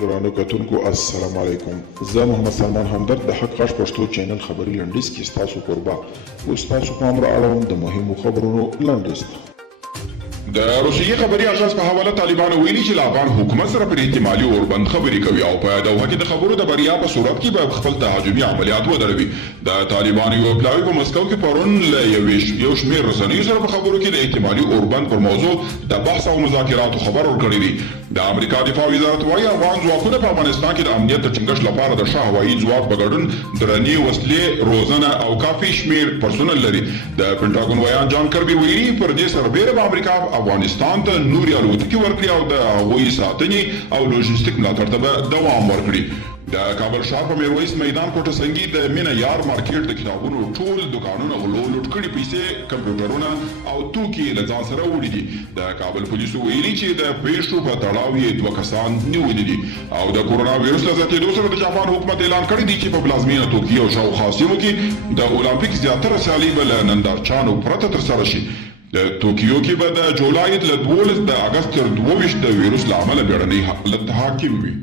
درانه کتونکو السلام علیکم. زه محمد سلمان همدرد د حق غږ پښتو چینل خبري لنډیز کې ستاسو کوربه اوس تاسو پام را اړوم د مهمو خبرونو لنډیز ته. د روسیې خبري اژانس په حواله طالبانو ویلي چې له افغان حکومت سره پر احتمالي اوربند خبرې کوي او په دوحه کې د خبرو د بریا په صورت کې به خپل تهاجمي عملیات ودروي. د طالبانو یو پلاوی په مسکو کې پرون له یو شمېر رسنیو سره په خبرو کې د احتمالي اوربند پر موضوع د بحث او مذاکراتو خبر ورکړی دی. د امریکا دفاع وزارت وايي افغان ځواکونه په افغانستان کې د امنیت د ټینګښت لپاره د شاه هوایي ځواک په ګډون درنې وسلې روزنه او کافي شمېر پرسونل لري. د پینټاګون ویان جان کربي ویلي پر دې سربېره به امریکا افغانستان ته نورې الوتکې ورکړي او د هغوی ساتنې او لوژستیک ملاتړ ته به دوام ورکړي. د کابل ښار په میرویس میدان کوټه سنګي د مینه یار مارکیټ د کتابونو ټول دکانونه غلو لوټ کړي، پیسې، کمپیوټرونه او توکي له ځان سره وړي دي. د کابل پولیسو ویلي چې د پیښو په تړاو یې 2 کسان نیولي دي او د کورونا ویروس له زیاتېدو سره د جاپان حکومت اعلان کړی دی چې په پلازمینه توکیو او شاوخوا سیمو کې د اولمپیک زیاتره سیالۍ به له نندارچیانو پرته ترسره شي. د توکیو کې به د جولای له 12 د اګست تر 22 د ویروس له امله بیړنی حالت حاکم وي.